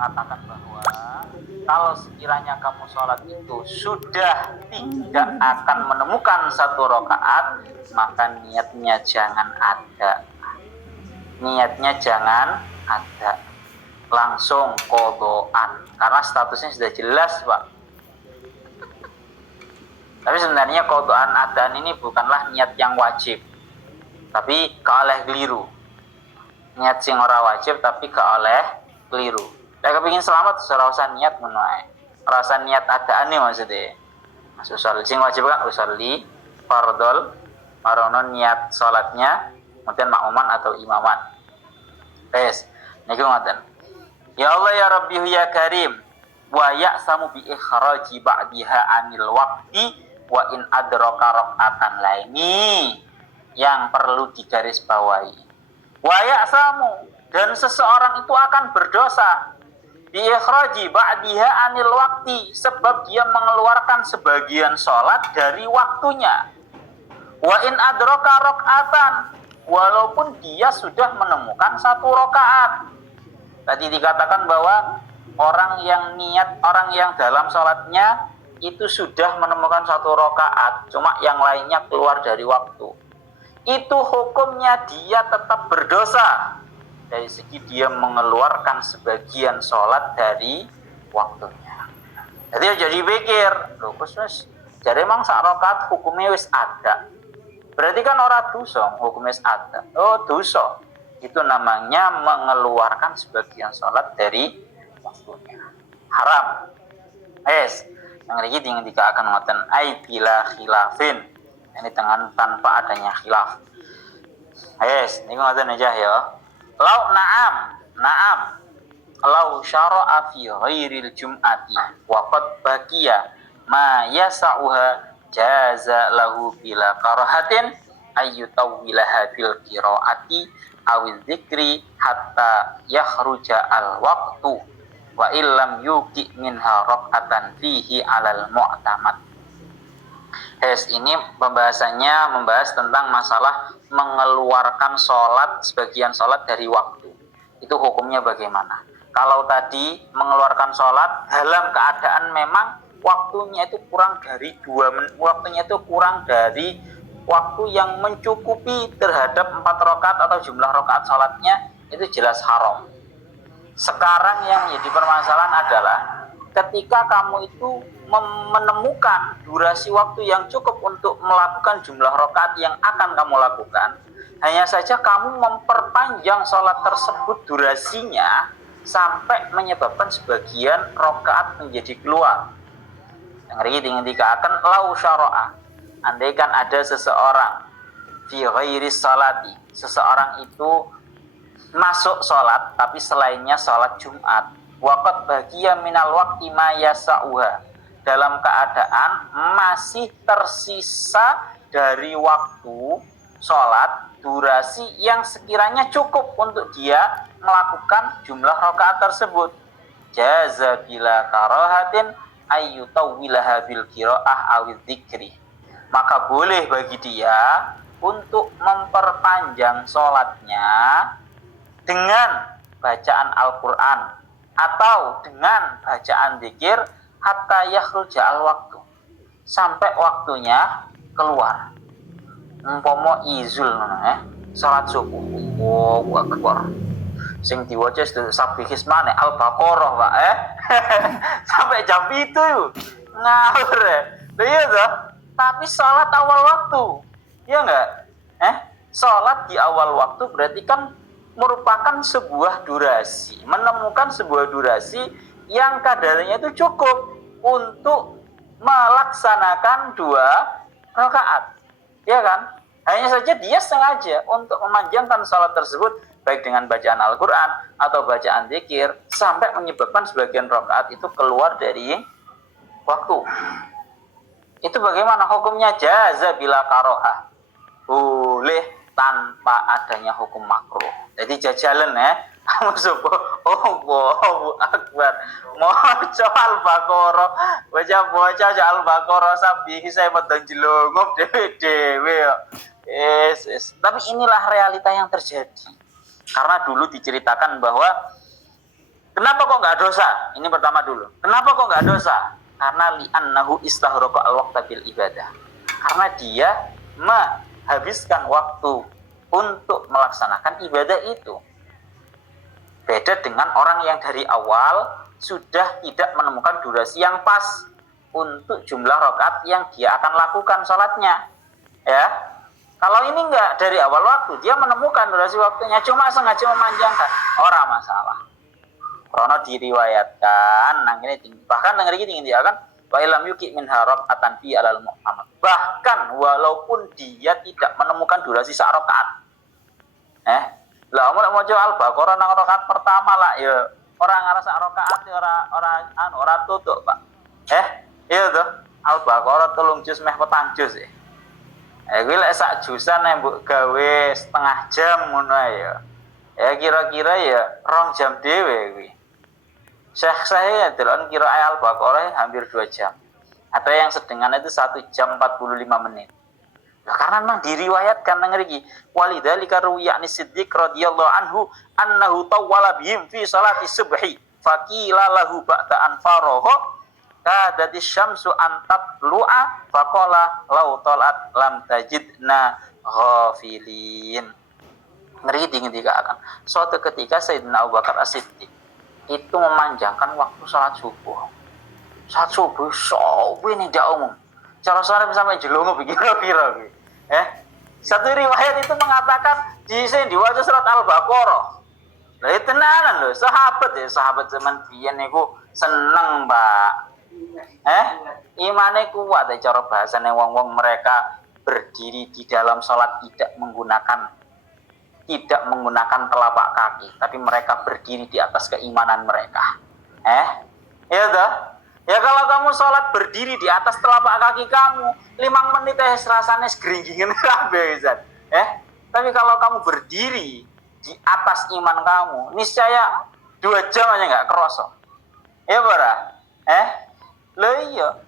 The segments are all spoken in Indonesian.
mengatakan bahwa kalau sekiranya kamu sholat itu sudah tidak akan menemukan satu rakaat, maka niatnya jangan ada. Niatnya jangan ada. Langsung qodoan. Karena statusnya sudah jelas, Pak. Tapi sebenarnya qodoan adaan ini bukanlah niat yang wajib. Tapi keoleh keliru. Niat sing ora wajib tapi keoleh keliru. Lek kepengin selamat ora usah niat ngono ae. Ora usah niat adaane maksudnya. Mas usolli sing wajib kan usolli fardhol marono niat salatnya kemudian makmuman atau imaman. Wes, niku ngoten. Ya Allah ya Rabbi ya Karim wa ya'samu bi ikhraji ba'diha anil waqti wa in adraka raqatan laini yang perlu digarisbawahi. Wa ya'samu dan seseorang itu akan berdosa bi ikhraji ba'diha anil waqti sebab dia mengeluarkan sebagian sholat dari waktunya. Wa in adraka raqatan walaupun dia sudah menemukan satu rakaat. Tadi dikatakan bahwa orang yang dalam sholatnya itu sudah menemukan satu rakaat, cuma yang lainnya keluar dari waktu. Itu hukumnya dia tetap berdosa dari segi dia mengeluarkan sebagian sholat dari waktunya. Jadi pikir, loh Gus, jadi emang sak rakaat hukumnya wis ada. Berarti kan ora dosa, hukumnya wis ada. Oh dosa. Itu namanya mengeluarkan sebagian sholat dari waktunya. Haram. Yang ini ketika akan ngoten ai bila khilafin. Ini tanpa adanya khilaf. Ini ngoten aja ya. Lau na'am. Lau syara'a fi ghairil jum'ati wa qad baqiya ma yasa'uha jaza lahu bila karahatin ayyutawwilaha bil qiraati awil dzikri hatta yakhruja al waqtu wa illam yuqi minha raqatan fihi alal mu'tamad. Ini pembahasannya membahas tentang masalah mengeluarkan sebagian sholat dari waktu. Itu hukumnya bagaimana? Kalau tadi mengeluarkan sholat dalam keadaan memang waktunya itu kurang dari 2 menit, waktunya itu kurang dari waktu yang mencukupi terhadap 4 rakaat atau jumlah rakaat sholatnya, itu jelas haram. Sekarang yang jadi permasalahan adalah ketika kamu itu menemukan durasi waktu yang cukup untuk melakukan jumlah rakaat yang akan kamu lakukan, hanya saja kamu memperpanjang sholat tersebut durasinya sampai menyebabkan sebagian rakaat menjadi keluar. Yang ingin dikatakan lau syara'a, andaikan ada seseorang fi ghairi salati, seseorang itu masuk sholat tapi selainnya sholat Jumat, waqad bagiya minal waqti ma yasa'uha, dalam keadaan masih tersisa dari waktu sholat durasi yang sekiranya cukup untuk dia melakukan jumlah rakaat tersebut, jaza bila karahatin ayyutawwilaha bil qiraah awil dzikri, maka boleh bagi dia untuk memperpanjang sholatnya dengan bacaan Al-Quran atau dengan bacaan dzikir hatta yakhruja al waktu, sampai waktunya keluar. Umpama izul salat subuh, Allahu akbar, sing diwaca sabihis maneh Al-Baqarah Pak sampai jam itu ngawur iya toh, tapi salat awal waktu ya enggak salat di awal waktu berarti kan merupakan sebuah durasi, menemukan sebuah durasi yang kadarnya itu cukup untuk melaksanakan 2 rakaat, ya kan? Hanya saja dia sengaja untuk memanjangkan salat tersebut baik dengan bacaan Al-Quran atau bacaan dzikir sampai menyebabkan sebagian rakaat itu keluar dari waktu. Itu bagaimana hukumnya? Jaza bila karohah, boleh tanpa adanya hukum makruh. Jadi jajalan kamu subuh, Allahu akbar, maca Al-Baqarah, baca Al-Baqarah sabih saya medon jelungup dewe. Yes. Tapi inilah realita yang terjadi. Karena dulu diceritakan bahwa Kenapa kok nggak dosa? Ini pertama dulu. Kenapa kok nggak dosa? Karena li'annahu istahraqa al-waqta bil ibadah. Karena dia menghabiskan waktu untuk melaksanakan ibadah itu. Beda dengan orang yang dari awal sudah tidak menemukan durasi yang pas untuk jumlah rakaat yang dia akan lakukan sholatnya. Ya, kalau ini enggak, dari awal waktu dia menemukan durasi waktunya, cuma sengaja memanjangkan, orang masalah. Karena diriwayatkan, bahkan dengar ini tinggi dia kan, wa ilam yuki min harok atanbi alal muhammad. Bahkan walaupun dia tidak menemukan durasi sak rakaat, lah mau coba Al-Baqarah nang rakaat pertama lah, ya orang ngerasa rakaat ora tutup pak. Iya tuh Al-Baqarah 3 juz meh 4 juz ya. Kuwi lek sak jusan mbok gawe setengah jam ngono ya. Ya kira-kira ya 2 jam dhewe kuwi. Syekh saya delon kira Al-Baqarah hampir 2 jam. Ada yang sedengan itu 1 jam 45 menit. Nah, karena memang diriwayatkan nang mriki walidzalika ruwiya Siddiq radhiyallahu anhu annahu tawwala bihim fi salati subhi faqila lahu ba'da an faraha kadati syamsu an tatlu'a faqala law talat lam tajidna ghafilin. Ngeri dikatakan suatu ketika Sayyidina Abu Bakar As-Siddiq itu memanjangkan waktu salat subuh. Salat subuh ini tidak umum. Cara soalnya sampai jelungu kira-kira. Satu riwayat itu mengatakan di sini diwaca surat Al-Baqarah. Lah itu tenanan loh, sahabat zaman biyen niku seneng, Pak. Imane kuat cara bahasane wong-wong mereka berdiri di dalam sholat tidak menggunakan telapak kaki, tapi mereka berdiri di atas keimanan mereka. Ya toh? Ya kalau kamu sholat berdiri di atas telapak kaki kamu 5 menit rasanya segeringgingin kabeh. Tapi kalau kamu berdiri di atas iman kamu, niscaya 2 jam aja nggak kerosok. Ya bara? Loh iya,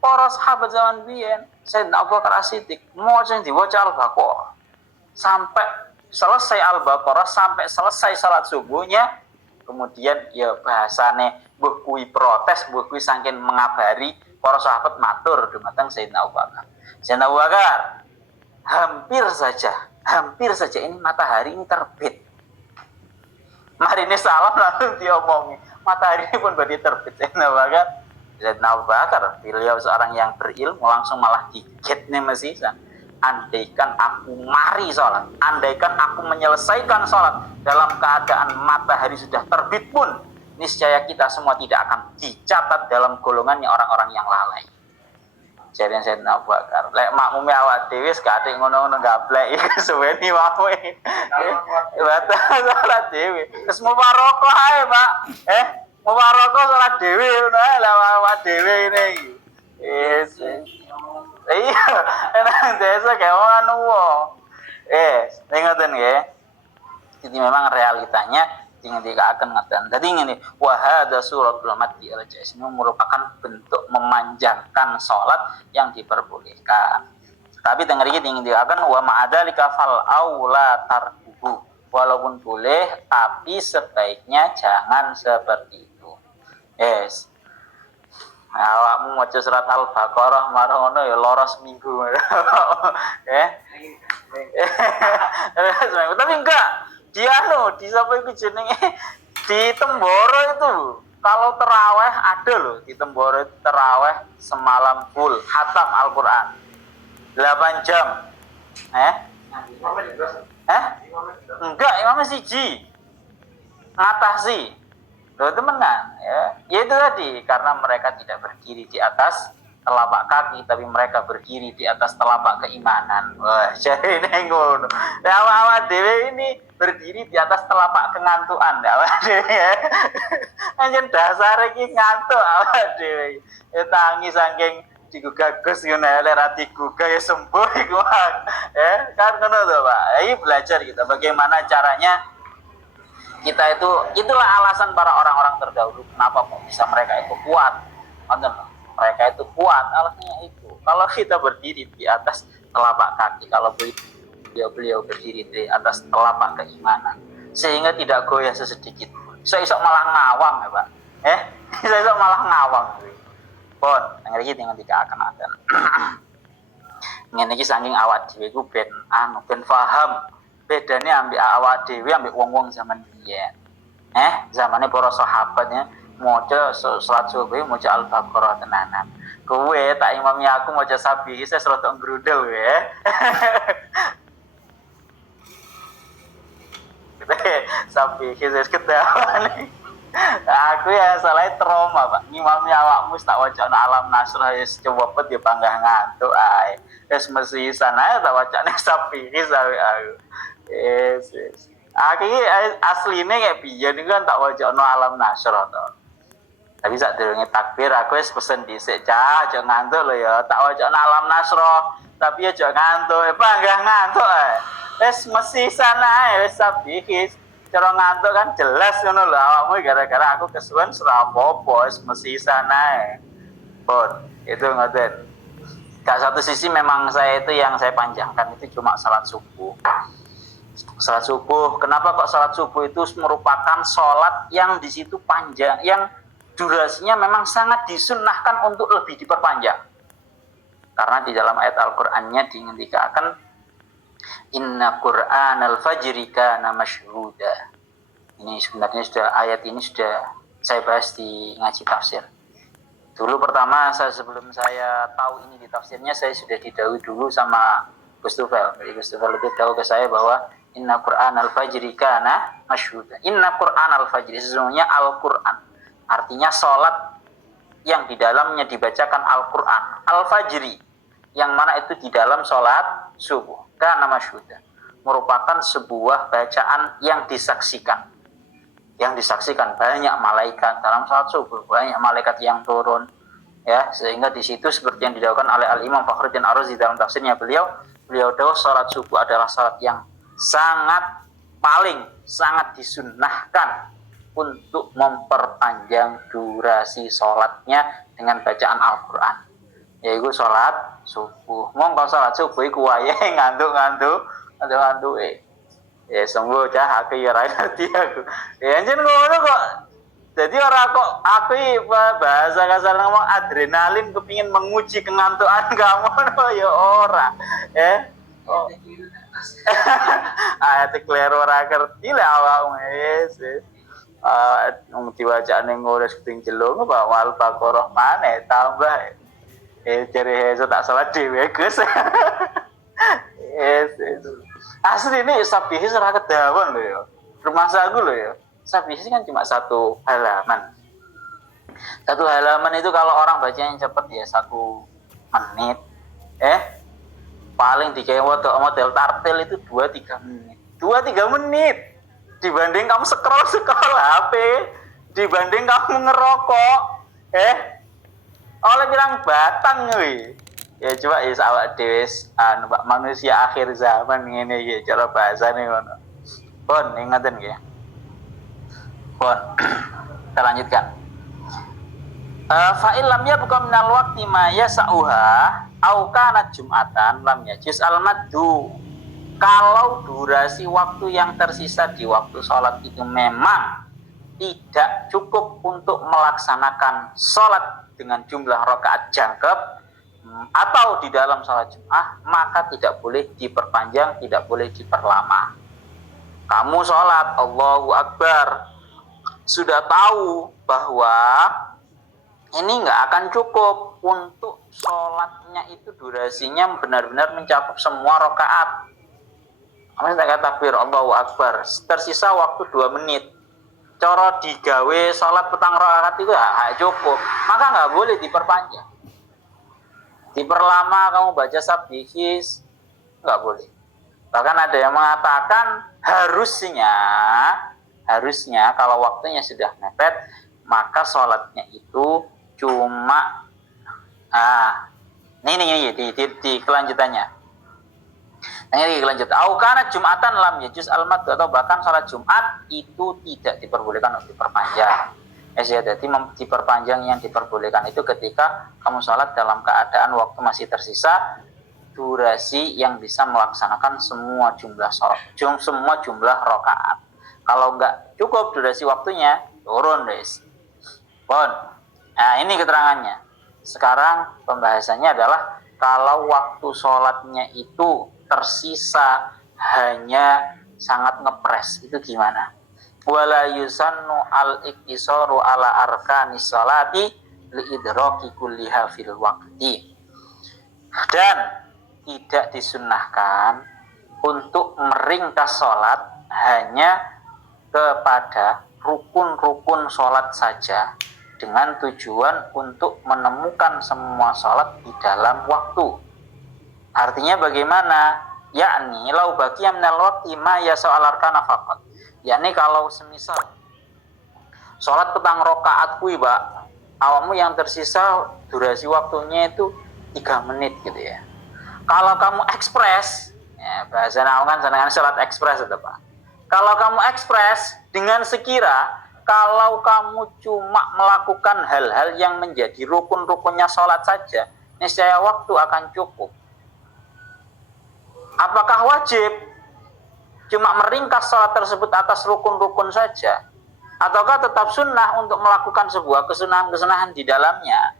para sahabat zaman biyen, Sayyidina Abu Bakar As-Siddiq maca diwaca Al-Baqarah sampai selesai Al-Baqarah, sampai selesai salat subuhnya. Kemudian ya bahasane mbuh kuwi protes, mbuh kuwi saking mengabari para sahabat matur dumateng Sayyidina Abu Bakar. Sayyidina Abu Bakar, hampir saja ini matahari ini terbit. Mari ini salam langsung diomongi. Matahari ini pun badhe terbit. Sayyidina Abu Bakar, beliau seorang yang berilmu langsung malah giget nih mesisan. Andaikan aku mari sholat, andaikan aku menyelesaikan sholat dalam keadaan matahari sudah terbit pun, niscaya kita semua tidak akan dicatat dalam golongannya orang-orang yang lalai. Jadi saya nak buat kar, lek makmumnya awak dewi sekadek ngono-ngono gablek iku suweni wae. Batal sholat dewi, terus mau barokah ae Pak. Mau barokah sholat dewi ngono ae lah awak dewi ini. Iya, enak desa kayak orang nuwo. Ingetin ya. Jadi memang realitanya tinggal akan ngeten. Tadi ini wahada suratul mati al-jais ini merupakan bentuk memanjangkan sholat yang diperbolehkan. Tapi dengar ini tinggal akan wa ma'adalika fal aula tarkuhu. Walaupun boleh, tapi sebaiknya jangan seperti itu. Yes. Awakmu maca surat Al-Baqarah marang ngono ya lara seminggu. Tapi enggak, di sapa iku jenenge di Temboro itu. Kalau terawih ada loh di Temboro itu terawih semalam full khatam Al-Qur'an. 8 jam. Enggak, imamnya siji. Ngatasi. Loh temenan ya itu tadi karena mereka tidak berdiri di atas telapak kaki tapi mereka berdiri di atas telapak keimanan. Wah jadi ngono. Awak dhewe ini berdiri di atas telapak kengantuan awak dhewe. Anjen dasar iki ngantuk awak dhewe. Ya tangi saking digugah Gus ngono lek ra digugah ya sembuh iku. Kan ngono to Pak. Iki belajar kita bagaimana caranya kita itulah alasan para orang-orang terdahulu kenapa kok bisa mereka itu kuat. Mereka itu kuat alasannya itu. Kalau kita berdiri di atas telapak kaki, kalau beliau berdiri di atas telapak keimanan, sehingga tidak goyah sesedikit pun. Iso malah ngawang ya Pak. Iso malah ngawang. Pun ngerti dengan tidak akan ada. Ngene iki saking awak dhewe ku ben ben paham bedane ambek awak dhewe ambek wong-wong zaman biyen. Zamane para sahabatnya maca salat subuh maca Al-Baqarah tenanan. Kowe tak imami aku maca sapi saya rada ngrudel ya. Sapi saya ketahuan. Aku ya salah trauma Pak. Ngimami awakmu tak wacana alam nasrah wis coba pet ya panggah ngantuk ae. Wis mesti sana tak wacane sapi sawi aku. Yes. Aku iki asline kayak piye niku kan tak wacana alam nasrah to. Tapi sak durunge takbir aku wis pesen dhisik cah aja ngantuk lho ya. Tak wacana alam nasrah tapi aja ngantuk. Panggah ngantuk ae. Wis mesti sana ae wis sapi cara ngantuk kan jelas ngono lho awakmu gara-gara aku kesuwen ora apa-apa wis mesti sana. Pun itu ngoten. Gak satu sisi memang saya itu yang saya panjangkan itu cuma salat subuh. Salat subuh, kenapa kok salat subuh itu merupakan salat yang di situ panjang, yang durasinya memang sangat disunnahkan untuk lebih diperpanjang. Karena di dalam ayat Al-Qur'annya diingatkan Inna Qur'anal fajri kana masyhuda. Ini sebenarnya ayat ini sudah saya bahas di ngaji tafsir. Dulu pertama sebelum saya tahu ini di tafsirnya saya sudah didhawuhi dulu sama Gus Tufel. Jadi Gus Tufel lebih tahu ke saya bahwa Inna Qur'anal fajri kana masyhuda. Inna Qur'anal fajri sesungguhnya Al-Qur'an. Artinya salat yang di dalamnya dibacakan Al-Qur'an. Al-fajri yang mana itu di dalam salat subuh. Kana masyhuda merupakan sebuah bacaan yang disaksikan. Yang disaksikan banyak malaikat dalam salat subuh, banyak malaikat yang turun ya, sehingga di situ seperti yang dilakukan oleh Al-Imam Fakhruddin Ar-Razi dalam tafsirnya beliau tahu salat subuh adalah salat yang sangat disunnahkan untuk memperpanjang durasi salatnya dengan bacaan Al-Qur'an. Yaitu salat subuh. Monggo salat subuh iku wae ngantuk-ngantuk ya sembuh cah aku ya ra ngerti aku. Ya anjen ngono kok. Jadi ora kok aku bahasa kasar ngomong adrenalin kepingin menguji kengantukan kamu ya ora. Oh. Ayat kleru ora ngerti lah awakmu wis. Diwacane ngurus keting jelung bawa Al-Baqarah maneh tambah. Cari heso tak salah dhewe Gus. Asli ini sabihis ora kedawan lho ya. Rumah saku lho ya. Sabihis kan cuma satu halaman. Satu halaman itu kalau orang bacanya cepet ya 1 menit. Paling dikewo model tartil itu 2-3 menit. 2-3 menit. Dibanding kamu scroll HP, dibanding kamu ngerokok. Oleh bilang batang wi. Ya coba ya awak dhewe Pak manusia akhir zaman ngene iki cara bahasane ngono. Pun ingaten nggih. Pun. Kita lanjutkan. Fa illam yabqa minal waqti ma yasauha au kana jum'atan lam yajuz al-maddu. Kalau durasi waktu yang tersisa di waktu sholat itu memang tidak cukup untuk melaksanakan sholat dengan jumlah rakaat jangkep atau di dalam sholat Jum'ah, maka tidak boleh diperpanjang, tidak boleh diperlama. Kamu sholat Allahu Akbar, sudah tahu bahwa ini nggak akan cukup untuk sholatnya itu durasinya benar-benar mencakup semua rakaat. Kamu tak takbir Allahu Akbar, tersisa waktu 2 menit. Cara digawe sholat petang rakaat itu nggak cukup, maka nggak boleh diperpanjang. Diperlama kamu baca sabihis nggak boleh. Bahkan ada yang mengatakan harusnya kalau waktunya sudah mepet maka sholatnya itu cuma ini di kelanjutannya. Ini lanjut. Au kana Jum'atan lam yajuz al-mad, atau bahkan sholat Jumat itu tidak diperbolehkan untuk diperpanjang. Jadi diperpanjang yang diperbolehkan itu ketika kamu sholat dalam keadaan waktu masih tersisa durasi yang bisa melaksanakan semua jumlah sholat, semua jumlah rakaat. Kalau nggak cukup durasi waktunya, turun guys. Bon. Nah ini keterangannya. Sekarang pembahasannya adalah kalau waktu sholatnya itu tersisa hanya sangat ngepres, itu gimana? Wala yusannu al-iktisaru ala arkanis sholati li idraki kulliha fil waqti. Dan tidak disunnahkan untuk meringkas sholat hanya kepada rukun-rukun sholat saja dengan tujuan untuk menemukan semua sholat di dalam waktu. Artinya bagaimana? Yakni lau baqiya minal waqti ma yasa'al arkana faqat. Yakni kalau semisal sholat petang rakaat kuwi, Pak, awakmu yang tersisa durasi waktunya itu 3 menit gitu ya. Kalau kamu ekspres, ya bahasa naungan dengan sholat ekspres itu, Pak. Kalau kamu ekspres dengan sekira, kalau kamu cuma melakukan hal-hal yang menjadi rukun-rukunnya sholat saja, niscaya waktu akan cukup. Apakah wajib cuma meringkas sholat tersebut atas rukun-rukun saja? Ataukah tetap sunnah untuk melakukan sebuah kesunahan-kesunahan di dalamnya?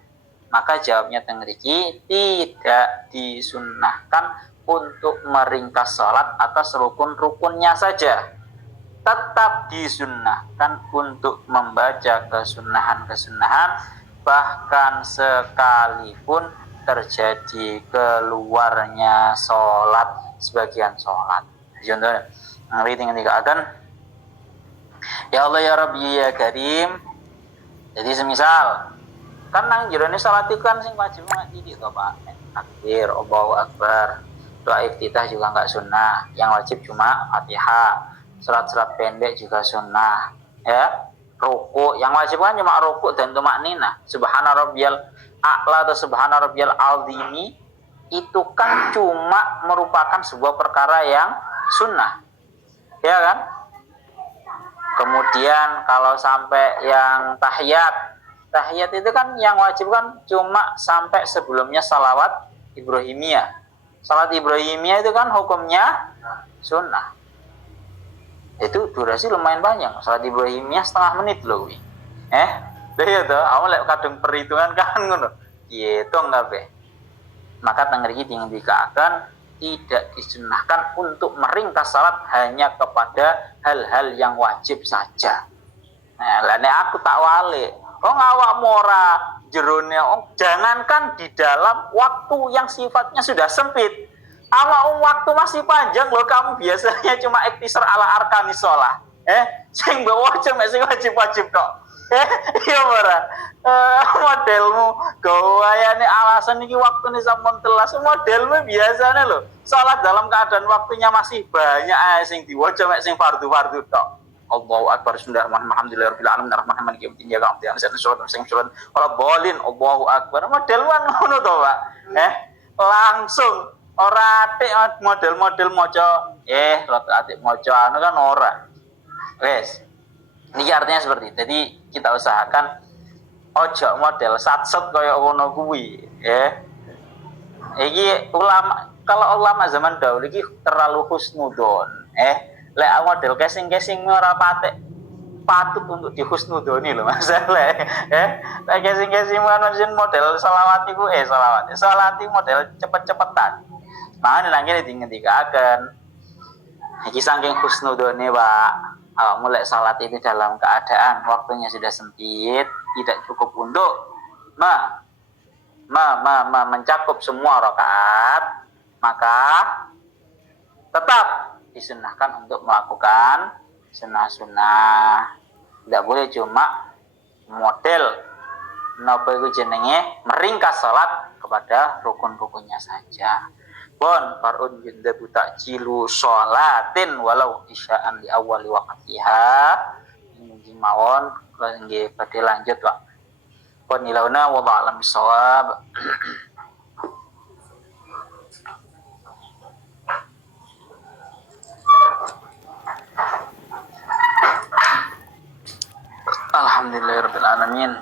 Maka jawabnya tengriki, tidak disunnahkan untuk meringkas sholat atas rukun-rukunnya saja. Tetap disunnahkan untuk membaca kesunahan-kesunahan, bahkan sekalipun terjadi keluarnya sholat sebagian sholat. Contohnya, ketika akan ya Allah ya Rabbi ya Karim. Jadi semisal kan nang jerone salat itu kan sing wajib ngati to Pak. Takbir, Allahu Akbar. Doa iftitah juga enggak sunnah. Yang wajib cuma Fatihah. Surat-surat pendek juga sunnah. Ya. Ruku, yang wajib kan cuma ruku dan tumakninah. Subhana rabbiyal a'la atau subhana rabbiyal azimi itu kan cuma merupakan sebuah perkara yang sunnah. Ya kan? Kemudian kalau sampai yang tahiyat itu kan yang wajib kan cuma sampai sebelumnya salawat Ibrahimiyah. Salat Ibrahimiyah itu kan hukumnya sunnah. Itu durasi lumayan panjang. Salat Ibrahimiyah setengah menit loh. Iya tuh, awal lek kadung perhitungan kan ngono. Gitu kabeh. Maka tengriki dikatakan tidak disunnahkan untuk meringkas salat hanya kepada hal-hal yang wajib saja. Nah, lane aku tak wale. Awakmu ora jerone, jangankan di dalam waktu yang sifatnya sudah sempit. Awak waktu masih panjang loh, kamu biasanya cuma iktisar ala arkanis shalah. Sing bawa cuma sing wajib-wajib tok. Iya ora. Modelmu gawayane alasan iki waktune sampun telas, modelmu biasane lho. Salat dalam keadaan waktunya masih banyak sing diwaca mek sing fardu-fardu tok. Allahu Akbar, bismillahirrahmanirrahim, alhamdulillahirabbil alamin, arrahmanir rahim, maliki yaumiddin, iyyaka na'budu wa iyyaka nasta'in, sing surat ora bolin, Allahu Akbar. Modelmu ngono to, Pak. Langsung ora atik model-model maca atik maca anu kan ora. Wes. Ini artinya seperti itu. Jadi kita usahakan ojo model satset kaya ngono kuwi, ya. Iki ulama, kalau ulama zaman dahulu iki terlalu husnudon, lek model casing-casing ora patut untuk dihusnudoni lho masalah. Lek casing-casing model selawat iku selawat model cepet-cepetan. Makane nang kene dingendikaken iki saking husnudone, Pak. Mulai salat ini dalam keadaan waktunya sudah sempit, tidak cukup untuk mencakup semua rakaat, maka tetap disunnahkan untuk melakukan sunnah-sunnah. Tidak boleh cuma model napa iku jenenge meringkas salat kepada rukun-rukunnya saja. Bon farun yundabu ta'jilu sholatin walau isya'an di awali waqtiha. Ini mawon nggih badhe lanjut, Pak. Pun ilauna wa ba'lam bisawab. Alhamdulillahirabbil alamin.